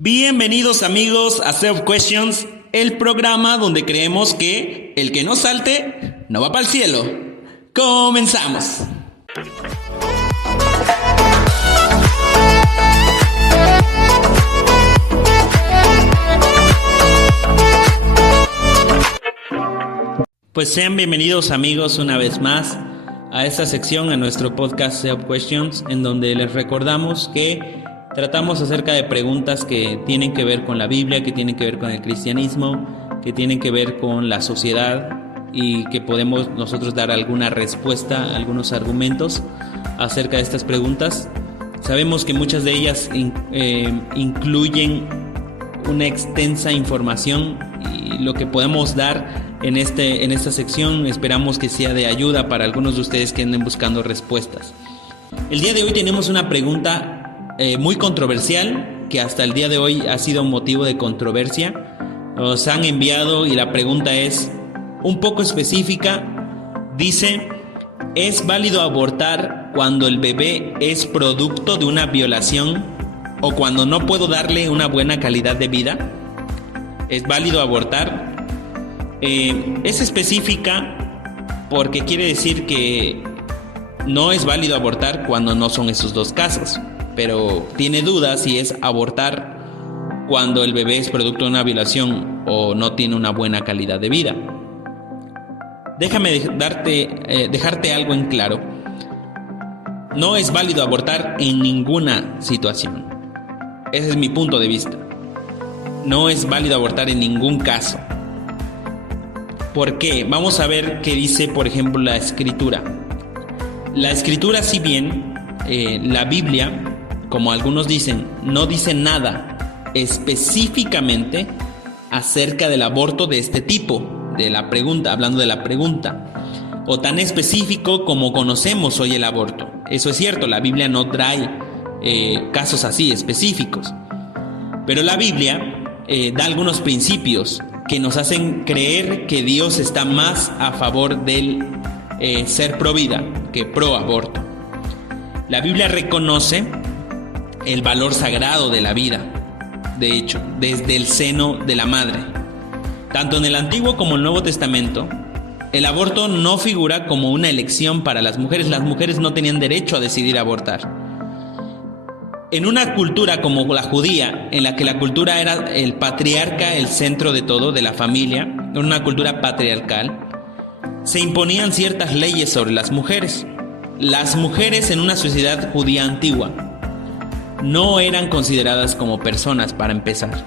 Bienvenidos amigos a Self Questions, el programa donde creemos que el que no salte no va para el cielo. ¡Comenzamos! Pues sean bienvenidos amigos una vez más a esta sección, a nuestro podcast Self Questions, en donde les recordamos que tratamos acerca de preguntas que tienen que ver con la Biblia, que tienen que ver con el cristianismo, que tienen que ver con la sociedad y que podemos nosotros dar alguna respuesta, algunos argumentos acerca de estas preguntas. Sabemos que muchas de ellas incluyen una extensa información y lo que podemos dar en esta sección esperamos que sea de ayuda para algunos de ustedes que anden buscando respuestas. El día de hoy tenemos una pregunta muy controversial, que hasta el día de hoy ha sido motivo de controversia. Nos han enviado y la pregunta es un poco específica. Dice: ¿es válido abortar cuando el bebé es producto de una violación o cuando no puedo darle una buena calidad de vida? ¿Es válido abortar? Es específica porque quiere decir que no es válido abortar cuando no son esos dos casos, pero tiene dudas si es abortar cuando el bebé es producto de una violación o no tiene una buena calidad de vida. Déjame dejarte algo en claro. No es válido abortar en ninguna situación. Ese es mi punto de vista. No es válido abortar en ningún caso. ¿Por qué? Vamos a ver qué dice, por ejemplo, la Escritura. La Escritura, si bien la Biblia, como algunos dicen, no dice nada específicamente acerca del aborto de este tipo, de la pregunta, hablando de la pregunta, o tan específico como conocemos hoy el aborto. Eso es cierto, la Biblia no trae casos así específicos, pero la Biblia da algunos principios que nos hacen creer que Dios está más a favor del ser pro vida que pro aborto. La Biblia reconoce el valor sagrado de la vida, de hecho, desde el seno de la madre. Tanto en el Antiguo como en el Nuevo Testamento, el aborto no figura como una elección para las mujeres. Las mujeres no tenían derecho a decidir abortar. En una cultura como la judía, en la que la cultura era el patriarca, el centro de todo, de la familia, en una cultura patriarcal, se imponían ciertas leyes sobre las mujeres. Las mujeres en una sociedad judía antigua no eran consideradas como personas, para empezar.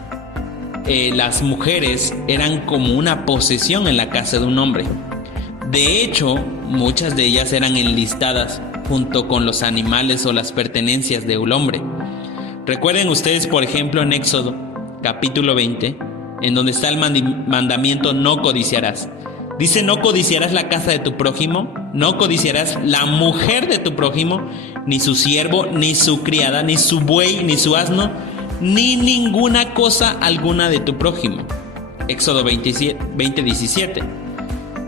Las mujeres eran como una posesión en la casa de un hombre. De hecho, muchas de ellas eran enlistadas junto con los animales o las pertenencias de un hombre. Recuerden ustedes, por ejemplo, en Éxodo, capítulo 20, en donde está el mandamiento no codiciarás. Dice: no codiciarás la casa de tu prójimo, no codiciarás la mujer de tu prójimo, ni su siervo, ni su criada, ni su buey, ni su asno, ni ninguna cosa alguna de tu prójimo. Éxodo 20:17.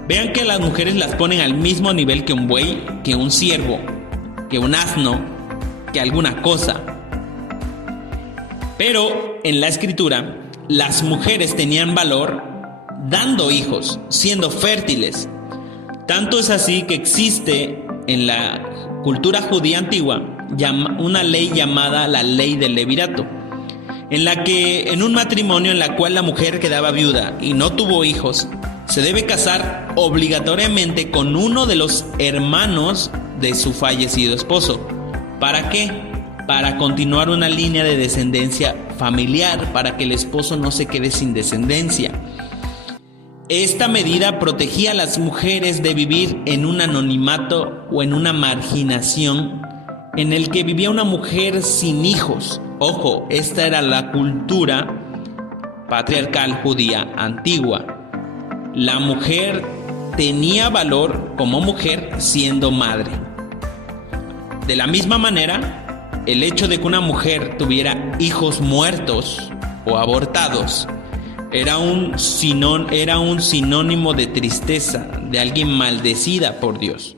Vean que las mujeres las ponen al mismo nivel que un buey, que un siervo, que un asno, que alguna cosa. Pero en la Escritura, las mujeres tenían valor dando hijos, siendo fértiles. Tanto es así que existe en la cultura judía antigua una ley llamada la ley del levirato, en la que en un matrimonio en la cual la mujer quedaba viuda y no tuvo hijos, se debe casar obligatoriamente con uno de los hermanos de su fallecido esposo. ¿Para qué? Para continuar una línea de descendencia familiar, para que el esposo no se quede sin descendencia. Esta medida protegía a las mujeres de vivir en un anonimato o en una marginación en el que vivía una mujer sin hijos. Ojo, esta era la cultura patriarcal judía antigua. La mujer tenía valor como mujer siendo madre. De la misma manera, el hecho de que una mujer tuviera hijos muertos o abortados era un sinónimo de tristeza, de alguien maldecida por Dios.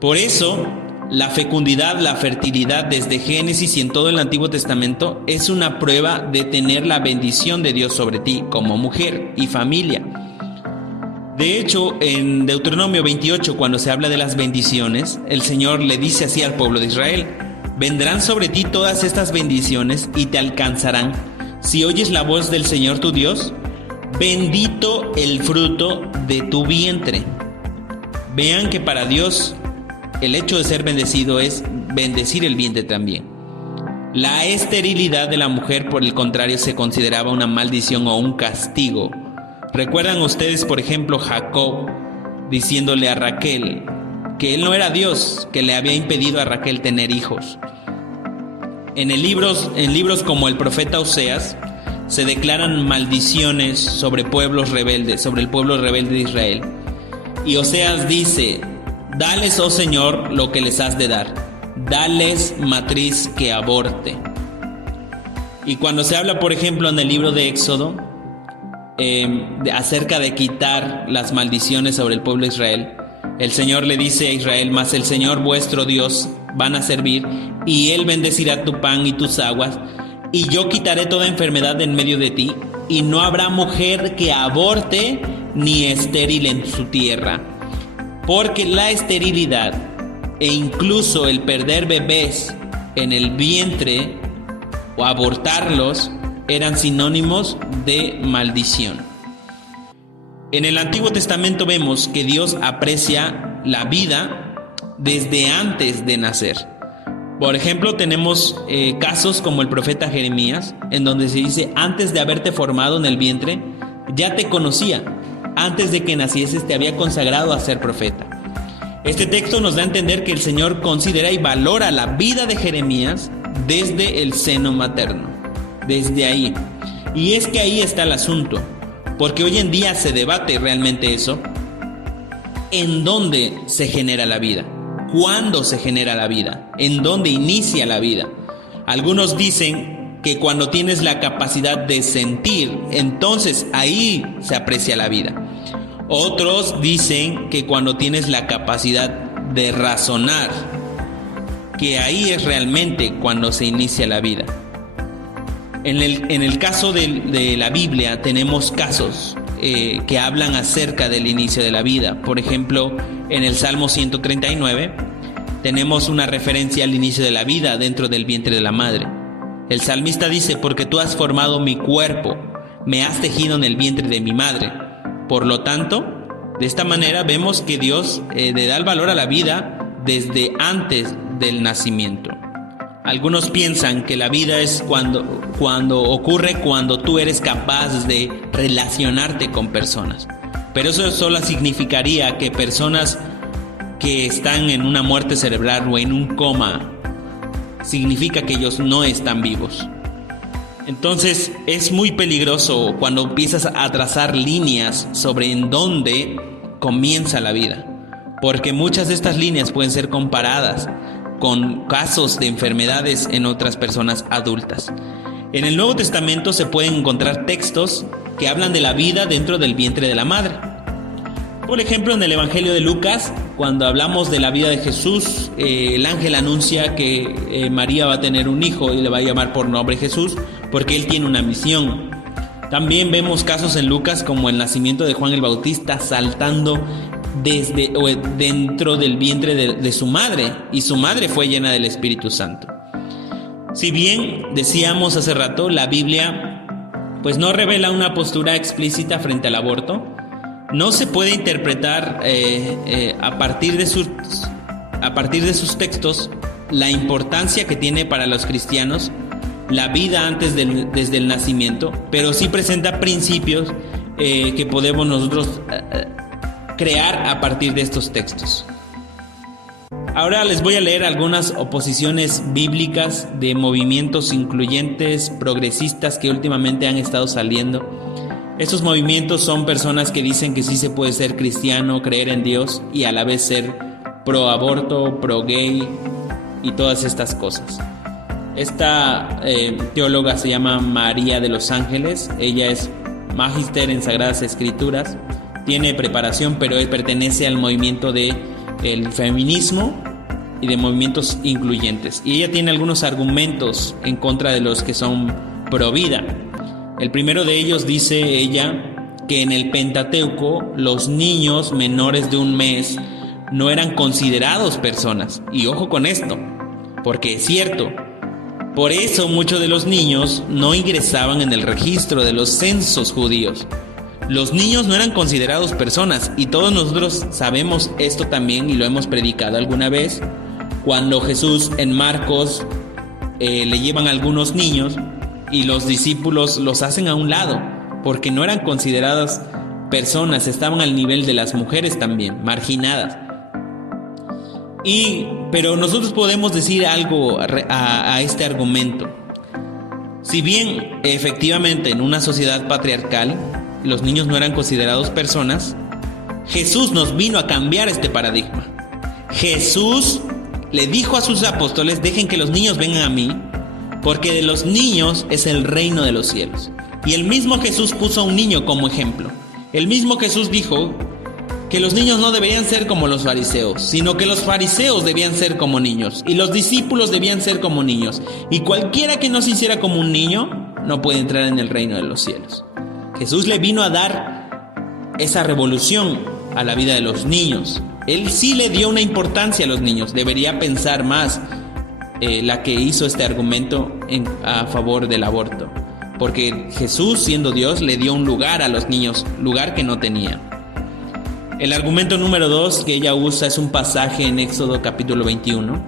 Por eso, La fecundidad, la fertilidad desde Génesis y en todo el Antiguo Testamento es una prueba de tener la bendición de Dios sobre ti como mujer y familia. De hecho, en Deuteronomio 28, cuando se habla de las bendiciones, el Señor le dice así al pueblo de Israel: vendrán sobre ti todas estas bendiciones y te alcanzarán si oyes la voz del Señor tu Dios. Bendito el fruto de tu vientre. Vean que para Dios el hecho de ser bendecido es bendecir el vientre también. La esterilidad de la mujer, por el contrario, se consideraba una maldición o un castigo. ¿Recuerdan ustedes, por ejemplo, Jacob diciéndole a Raquel que él no era Dios, que le había impedido a Raquel tener hijos? En libros como el profeta Oseas se declaran maldiciones sobre pueblos rebeldes, sobre el pueblo rebelde de Israel. Y Oseas dice: dales, oh Señor, lo que les has de dar, dales matriz que aborte. Y cuando se habla, por ejemplo, en el libro de Éxodo, acerca de quitar las maldiciones sobre el pueblo de Israel, el Señor le dice a Israel: mas el Señor vuestro Dios van a servir, y Él bendecirá tu pan y tus aguas, y yo quitaré toda enfermedad de en medio de ti, y no habrá mujer que aborte ni estéril en su tierra. Porque la esterilidad e incluso el perder bebés en el vientre o abortarlos eran sinónimos de maldición. En el Antiguo Testamento vemos que Dios aprecia la vida desde antes de nacer. Por ejemplo, tenemos casos como el profeta Jeremías, en donde se dice: antes de haberte formado en el vientre, ya te conocía. Antes de que nacieses te había consagrado a ser profeta. Este texto nos da a entender que el Señor considera y valora la vida de Jeremías desde el seno materno, desde ahí. Y es que ahí está el asunto, porque hoy en día se debate realmente eso: ¿en dónde se genera la vida? ¿Cuándo se genera la vida? ¿En dónde inicia la vida? Algunos dicen que cuando tienes la capacidad de sentir, entonces ahí se aprecia la vida. Otros dicen que cuando tienes la capacidad de razonar, que ahí es realmente cuando se inicia la vida. En el caso de la Biblia tenemos casos que hablan acerca del inicio de la vida. Por ejemplo, en el Salmo 139 tenemos una referencia al inicio de la vida dentro del vientre de la madre. El salmista dice: porque tú has formado mi cuerpo, me has tejido en el vientre de mi madre. Por lo tanto, de esta manera vemos que Dios le da el valor a la vida desde antes del nacimiento. Algunos piensan que la vida es cuando ocurre cuando tú eres capaz de relacionarte con personas. Pero eso solo significaría que personas que están en una muerte cerebral o en un coma, significa que ellos no están vivos. Entonces es muy peligroso cuando empiezas a trazar líneas sobre en dónde comienza la vida, porque muchas de estas líneas pueden ser comparadas con casos de enfermedades en otras personas adultas. En el Nuevo Testamento se pueden encontrar textos que hablan de la vida dentro del vientre de la madre. Por ejemplo, en el Evangelio de Lucas, cuando hablamos de la vida de Jesús, el ángel anuncia que María va a tener un hijo y le va a llamar por nombre Jesús, porque él tiene una misión. También vemos casos en Lucas como el nacimiento de Juan el Bautista saltando dentro del vientre de su madre, y su madre fue llena del Espíritu Santo. Si bien decíamos hace rato, la Biblia pues no revela una postura explícita frente al aborto, no se puede interpretar a partir de sus textos la importancia que tiene para los cristianos la vida desde el nacimiento, pero sí presenta principios que podemos nosotros crear a partir de estos textos. Ahora les voy a leer algunas oposiciones bíblicas de movimientos incluyentes, progresistas que últimamente han estado saliendo. Estos movimientos son personas que dicen que sí se puede ser cristiano, creer en Dios y a la vez ser pro aborto, pro gay y todas estas cosas. Esta teóloga se llama María de los Ángeles. Ella es magíster en Sagradas Escrituras, tiene preparación, pero él pertenece al movimiento del feminismo y de movimientos incluyentes. Y ella tiene algunos argumentos en contra de los que son pro vida. El primero de ellos, dice ella, que en el Pentateuco los niños menores de 1 mes no eran considerados personas. Y ojo con esto, porque es cierto. Por eso muchos de los niños no ingresaban en el registro de los censos judíos. Los niños no eran considerados personas, y todos nosotros sabemos esto también y lo hemos predicado alguna vez. Cuando Jesús en Marcos le llevan a algunos niños y los discípulos los hacen a un lado porque no eran consideradas personas, estaban al nivel de las mujeres también, marginadas. Pero nosotros podemos decir algo a este argumento. Si bien efectivamente en una sociedad patriarcal los niños no eran considerados personas, Jesús nos vino a cambiar este paradigma. Jesús le dijo a sus apóstoles: dejen que los niños vengan a mí, porque de los niños es el reino de los cielos. Y el mismo Jesús puso a un niño como ejemplo. El mismo Jesús dijo que los niños no deberían ser como los fariseos, sino que los fariseos debían ser como niños, y los discípulos debían ser como niños, y cualquiera que no se hiciera como un niño no puede entrar en el reino de los cielos. Jesús le vino a dar esa revolución a la vida de los niños. Él sí le dio una importancia a los niños. Debería pensar más la que hizo este argumento a favor del aborto, porque Jesús, siendo Dios, le dio un lugar a los niños, lugar que no tenía. El argumento número 2 que ella usa es un pasaje en Éxodo capítulo 21,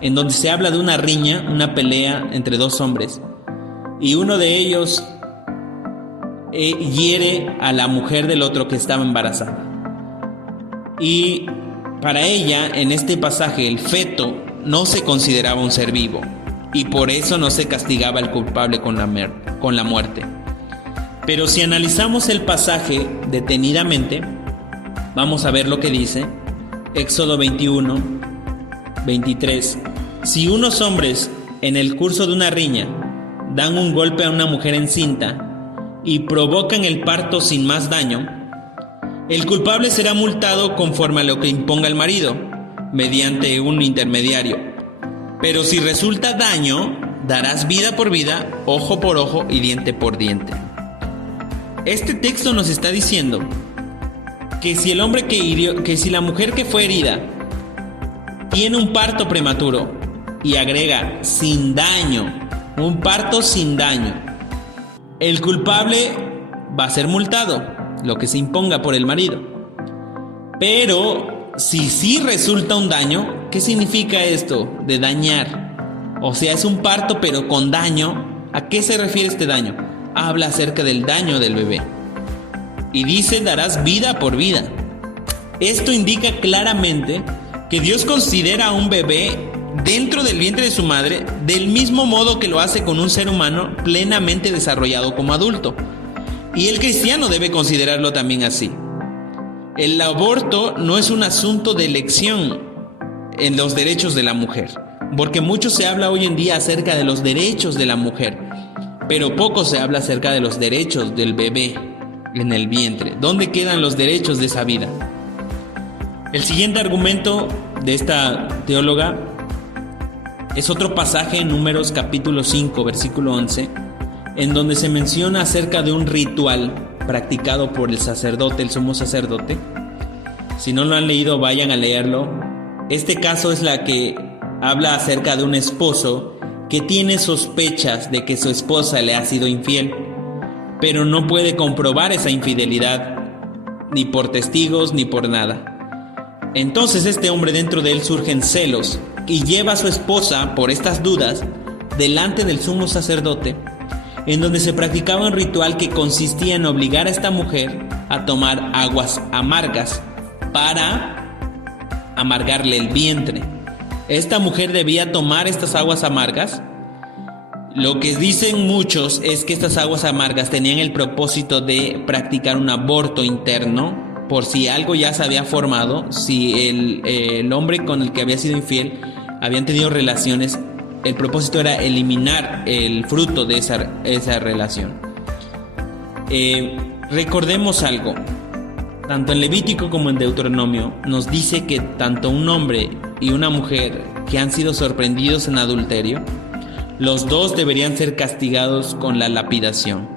en donde se habla de una riña, una pelea entre 2 hombres, y uno de ellos hiere a la mujer del otro que estaba embarazada. Y para ella, en este pasaje, el feto no se consideraba un ser vivo, y por eso no se castigaba al culpable con la muerte. Pero si analizamos el pasaje detenidamente, vamos a ver lo que dice Éxodo 21, 23. Si unos hombres en el curso de una riña dan un golpe a una mujer encinta y provocan el parto sin más daño, el culpable será multado conforme a lo que imponga el marido, mediante un intermediario. Pero si resulta daño, darás vida por vida, ojo por ojo y diente por diente. Este texto nos está diciendo que si el hombre que hirió, que si la mujer que fue herida tiene un parto prematuro, y agrega sin daño, un parto sin daño, el culpable va a ser multado, lo que se imponga por el marido. Pero si sí resulta un daño, ¿qué significa esto de dañar? O sea, es un parto pero con daño. ¿A qué se refiere este daño? Habla acerca del daño del bebé. Y dice: darás vida por vida. Esto indica claramente que Dios considera a un bebé dentro del vientre de su madre del mismo modo que lo hace con un ser humano plenamente desarrollado como adulto. Y el cristiano debe considerarlo también así. El aborto no es un asunto de elección en los derechos de la mujer, porque mucho se habla hoy en día acerca de los derechos de la mujer, pero poco se habla acerca de los derechos del bebé en el vientre. ¿Dónde quedan los derechos de esa vida? El siguiente argumento de esta teóloga es otro pasaje en Números capítulo 5, versículo 11, en donde se menciona acerca de un ritual practicado por el sacerdote, el sumo sacerdote. Si no lo han leído, vayan a leerlo. Este caso es la que habla acerca de un esposo que tiene sospechas de que su esposa le ha sido infiel, pero no puede comprobar esa infidelidad ni por testigos ni por nada. Entonces este hombre, dentro de él surgen celos, y lleva a su esposa, por estas dudas, delante del sumo sacerdote, en donde se practicaba un ritual que consistía en obligar a esta mujer a tomar aguas amargas para amargarle el vientre. Esta mujer debía tomar estas aguas amargas. Lo que dicen muchos es que estas aguas amargas tenían el propósito de practicar un aborto interno, por si algo ya se había formado, si el hombre con el que había sido infiel habían tenido relaciones. El propósito era eliminar el fruto de esa relación. Recordemos algo. Tanto en Levítico como en Deuteronomio nos dice que tanto un hombre y una mujer que han sido sorprendidos en adulterio, los dos deberían ser castigados con la lapidación.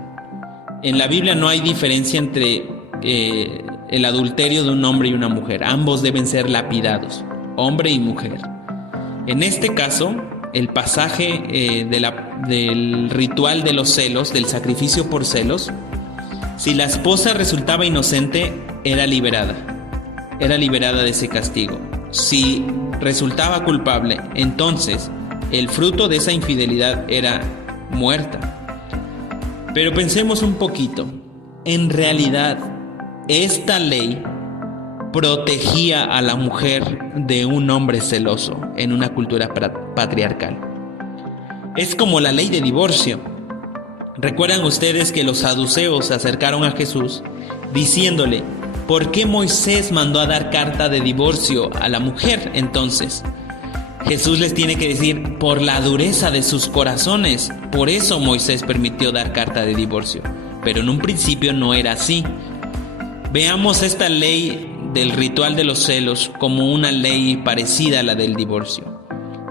En la Biblia no hay diferencia entre el adulterio de un hombre y una mujer. Ambos deben ser lapidados, hombre y mujer. En este caso, el pasaje del ritual de los celos, del sacrificio por celos, si la esposa resultaba inocente, era liberada de ese castigo. Si resultaba culpable, entonces el fruto de esa infidelidad era muerta. Pero pensemos un poquito. En realidad, esta ley protegía a la mujer de un hombre celoso en una cultura patriarcal. Es como la ley de divorcio. ¿Recuerdan ustedes que los saduceos se acercaron a Jesús diciéndole: ¿por qué Moisés mandó a dar carta de divorcio a la mujer entonces? Jesús les tiene que decir: por la dureza de sus corazones, por eso Moisés permitió dar carta de divorcio. Pero en un principio no era así. Veamos esta ley del ritual de los celos como una ley parecida a la del divorcio.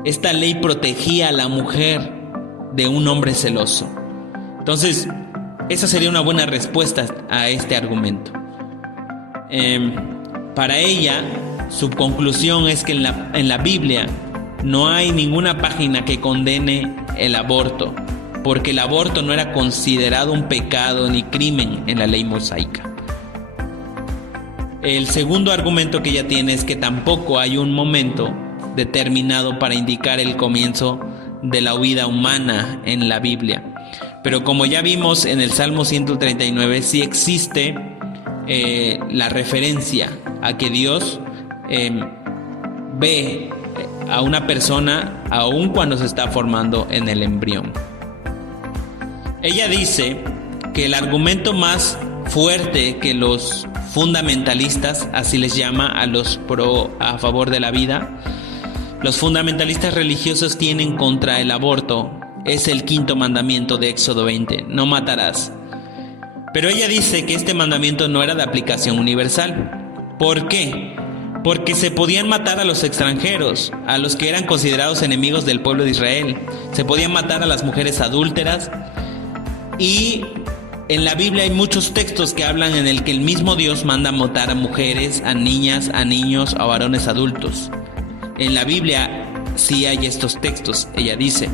Esta ley protegía a la mujer de un hombre celoso. Entonces, esa sería una buena respuesta a este argumento. Para ella, su conclusión es que en la Biblia no hay ninguna página que condene el aborto, porque el aborto no era considerado un pecado ni crimen en la ley mosaica. El segundo argumento que ella tiene es que tampoco hay un momento determinado para indicar el comienzo de la vida humana en la Biblia. Pero como ya vimos en el Salmo 139, sí existe la referencia a que Dios ve a una persona aun cuando se está formando en el embrión. Ella dice que el argumento más fuerte que los fundamentalistas, así les llama a los a favor de la vida, los fundamentalistas religiosos tienen contra el aborto, es el 5º mandamiento de Éxodo 20, no matarás. Pero ella dice que este mandamiento no era de aplicación universal. ¿Por qué? Porque se podían matar a los extranjeros, a los que eran considerados enemigos del pueblo de Israel. Se podían matar a las mujeres adúlteras. Y en la Biblia hay muchos textos que hablan en el que el mismo Dios manda matar a mujeres, a niñas, a niños, a varones adultos. En la Biblia sí hay estos textos, ella dice.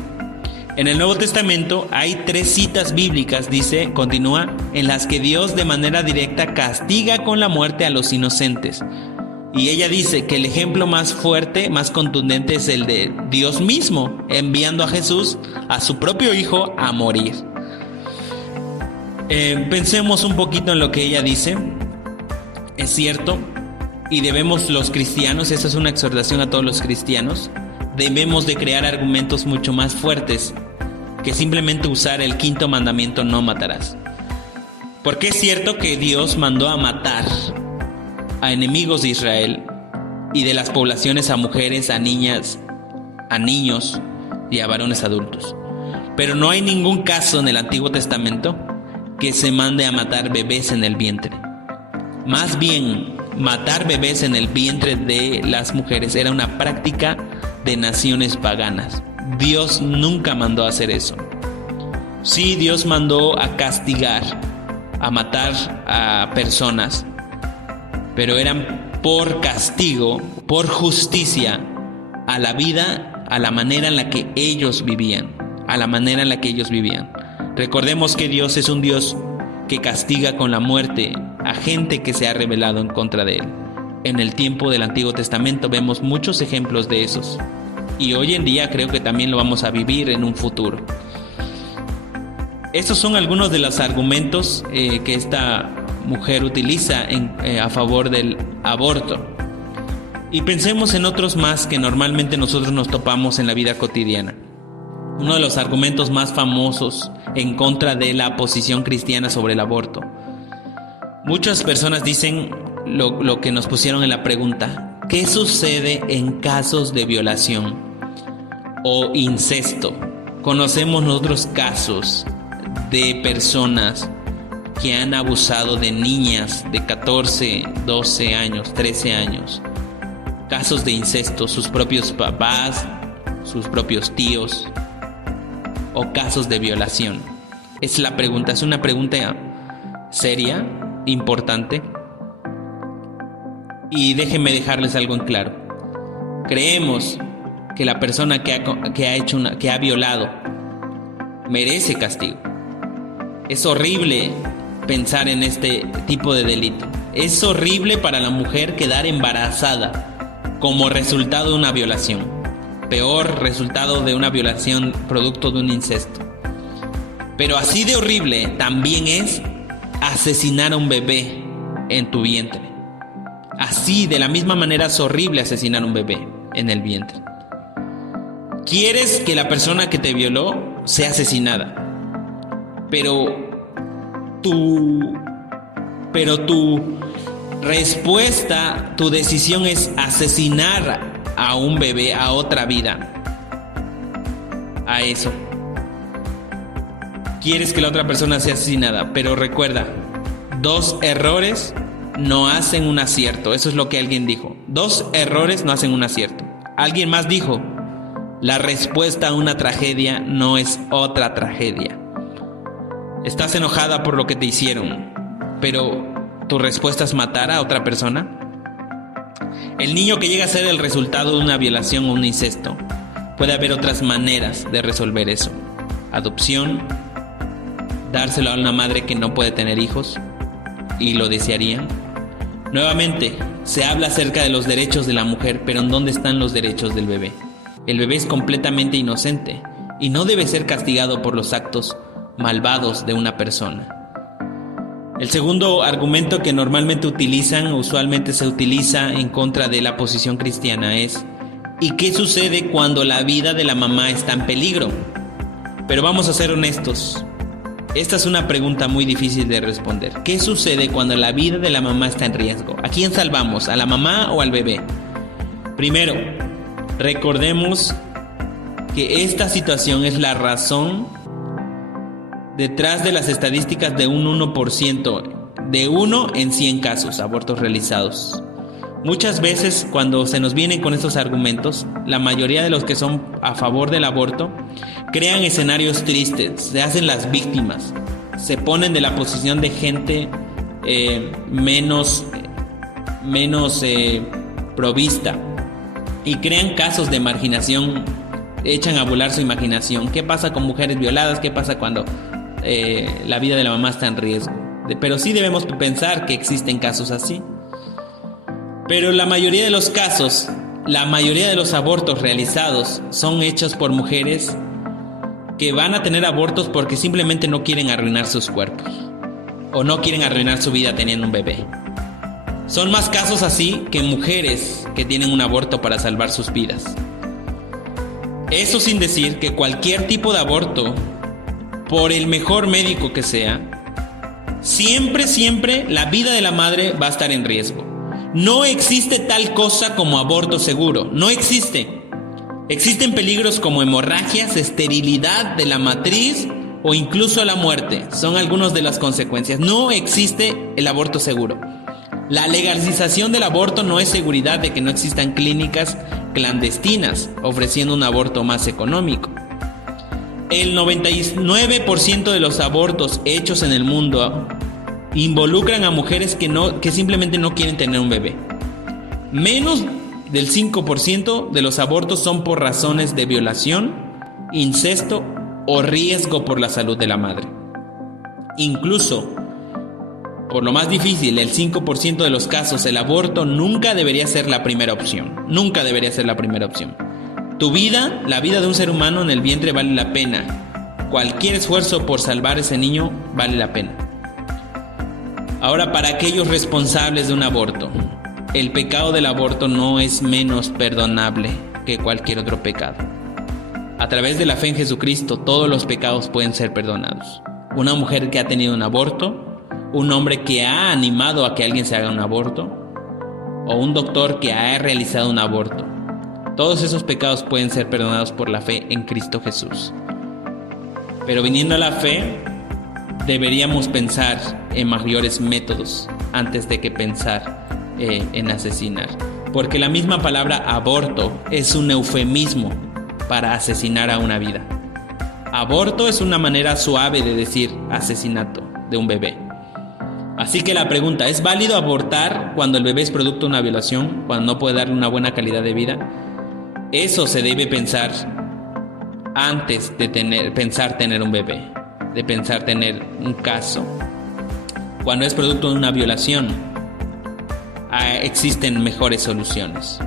En el Nuevo Testamento hay 3 citas bíblicas, dice, continúa, en las que Dios de manera directa castiga con la muerte a los inocentes. Y ella dice que el ejemplo más fuerte, más contundente es el de Dios mismo, enviando a Jesús, a su propio Hijo, a morir. Pensemos un poquito en lo que ella dice. Es cierto, y debemos los cristianos, esta es una exhortación a todos los cristianos, debemos de crear argumentos mucho más fuertes que simplemente usar el 5º mandamiento: no matarás. Porque es cierto que Dios mandó a matar a enemigos de Israel y de las poblaciones a mujeres, a niñas, a niños y a varones adultos. Pero no hay ningún caso en el Antiguo Testamento que se mande a matar bebés en el vientre. Más bien, matar bebés en el vientre de las mujeres era una práctica de naciones paganas. Dios nunca mandó a hacer eso. Sí, Dios mandó a castigar, a matar a personas, pero eran por castigo, por justicia a la vida, a la manera en la que ellos vivían, Recordemos que Dios es un Dios que castiga con la muerte a gente que se ha rebelado en contra de Él. En el tiempo del Antiguo Testamento vemos muchos ejemplos de esos. Y hoy en día creo que también lo vamos a vivir en un futuro. Estos son algunos de los argumentos que esta mujer utiliza a favor del aborto. Y pensemos en otros más que normalmente nosotros nos topamos en la vida cotidiana. Uno de los argumentos más famosos en contra de la posición cristiana sobre el aborto. Muchas personas dicen lo que nos pusieron en la pregunta: ¿qué sucede en casos de violación o incesto? Conocemos nosotros casos de personas que han abusado de niñas de 14, 12 años, 13 años, casos de incesto, sus propios papás, sus propios tíos, o casos de violación? Es la pregunta, es una pregunta seria, importante. Y déjenme dejarles algo en claro. Creemos que la persona que ha violado merece castigo. Es horrible pensar en este tipo de delito. Es horrible para la mujer quedar embarazada como resultado de una violación. Peor resultado de una violación producto de un incesto. Pero así de horrible también es asesinar a un bebé en tu vientre. Así, de la misma manera, es horrible asesinar a un bebé en el vientre. Quieres que la persona que te violó sea asesinada, pero tu respuesta, tu decisión es asesinar a un bebé, a otra vida, a eso. Quieres que la otra persona sea asesinada, pero recuerda, 2 errores no hacen un acierto. Eso es lo que alguien dijo. 2 errores no hacen un acierto. Alguien más dijo: la respuesta a una tragedia no es otra tragedia. Estás enojada por lo que te hicieron, pero ¿tu respuesta es matar a otra persona? El niño que llega a ser el resultado de una violación o un incesto, puede haber otras maneras de resolver eso. Adopción, dárselo a una madre que no puede tener hijos y lo desearía. Nuevamente, se habla acerca de los derechos de la mujer, pero ¿en dónde están los derechos del bebé? El bebé es completamente inocente y no debe ser castigado por los actos malvados de una persona. El segundo argumento que usualmente se utiliza en contra de la posición cristiana es: ¿y qué sucede cuando la vida de la mamá está en peligro? Pero vamos a ser honestos. Esta es una pregunta muy difícil de responder. ¿Qué sucede cuando la vida de la mamá está en riesgo? ¿A quién salvamos? ¿A la mamá o al bebé? Primero, recordemos que esta situación es la razón detrás de las estadísticas de un 1%, de 1 en 100 casos, abortos realizados. Muchas veces cuando se nos vienen con estos argumentos, la mayoría de los que son a favor del aborto crean escenarios tristes, se hacen las víctimas, se ponen de la posición de gente menos provista y crean casos de marginación, echan a volar su imaginación. ¿Qué pasa con mujeres violadas? ¿Qué pasa cuando la vida de la mamá está en riesgo? Pero sí debemos pensar que existen casos así. Pero la mayoría de los casos, la mayoría de los abortos realizados son hechos por mujeres que van a tener abortos porque simplemente no quieren arruinar sus cuerpos o no quieren arruinar su vida teniendo un bebé. Son más casos así que mujeres que tienen un aborto para salvar sus vidas. Eso sin decir que cualquier tipo de aborto, por el mejor médico que sea, siempre la vida de la madre va a estar en riesgo. No existe tal cosa como aborto seguro, no existe. Existen peligros como hemorragias, esterilidad de la matriz o incluso la muerte. Son algunas de las consecuencias. No existe el aborto seguro. La legalización del aborto no es seguridad de que no existan clínicas clandestinas ofreciendo un aborto más económico. El 99% de los abortos hechos en el mundo involucran a mujeres que simplemente no quieren tener un bebé. Menos del 5% de los abortos son por razones de violación, incesto o riesgo por la salud de la madre. Incluso, por lo más difícil, el 5% de los casos, el aborto nunca debería ser la primera opción. Nunca debería ser la primera opción. Tu vida, la vida de un ser humano en el vientre vale la pena. Cualquier esfuerzo por salvar a ese niño vale la pena. Ahora, para aquellos responsables de un aborto, el pecado del aborto no es menos perdonable que cualquier otro pecado. A través de la fe en Jesucristo, todos los pecados pueden ser perdonados. Una mujer que ha tenido un aborto, un hombre que ha animado a que alguien se haga un aborto, o un doctor que ha realizado un aborto. Todos esos pecados pueden ser perdonados por la fe en Cristo Jesús. Pero viniendo a la fe, deberíamos pensar en mayores métodos antes de que pensar en asesinar. porque la misma palabra aborto es un eufemismo para asesinar a una vida. Aborto es una manera suave de decir asesinato de un bebé. Así que la pregunta, ¿es válido abortar cuando el bebé es producto de una violación, cuando no puede darle una buena calidad de vida? Eso se debe pensar antes de pensar tener un bebé, de pensar tener un caso. Cuando es producto de una violación, existen mejores soluciones.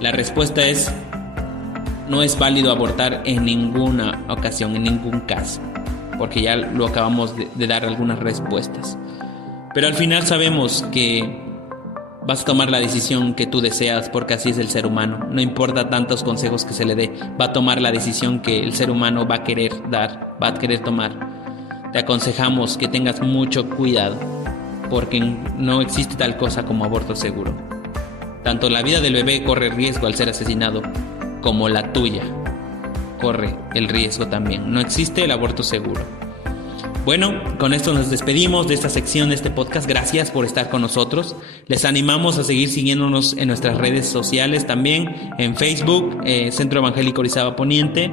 La respuesta es: no es válido abortar en ninguna ocasión, en ningún caso, porque ya lo acabamos de dar algunas respuestas. Pero al final sabemos que vas a tomar la decisión que tú deseas, porque así es el ser humano. No importa tantos consejos que se le dé, va a tomar la decisión que el ser humano va a querer dar, va a querer tomar. Te aconsejamos que tengas mucho cuidado, porque no existe tal cosa como aborto seguro. Tanto la vida del bebé corre riesgo al ser asesinado, como la tuya corre el riesgo también. No existe el aborto seguro. Bueno, con esto nos despedimos de esta sección de este podcast. Gracias por estar con nosotros. Les animamos a seguir siguiéndonos en nuestras redes sociales también, en Facebook, Centro Evangélico Orizaba Poniente,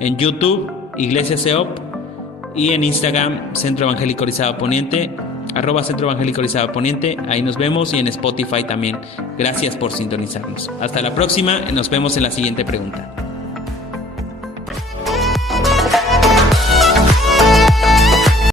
en YouTube, Iglesia CEOP, y en Instagram, Centro Evangélico Orizaba Poniente, @Centro Evangélico Orizaba Poniente. Ahí nos vemos, y en Spotify también. Gracias por sintonizarnos. Hasta la próxima, nos vemos en la siguiente pregunta.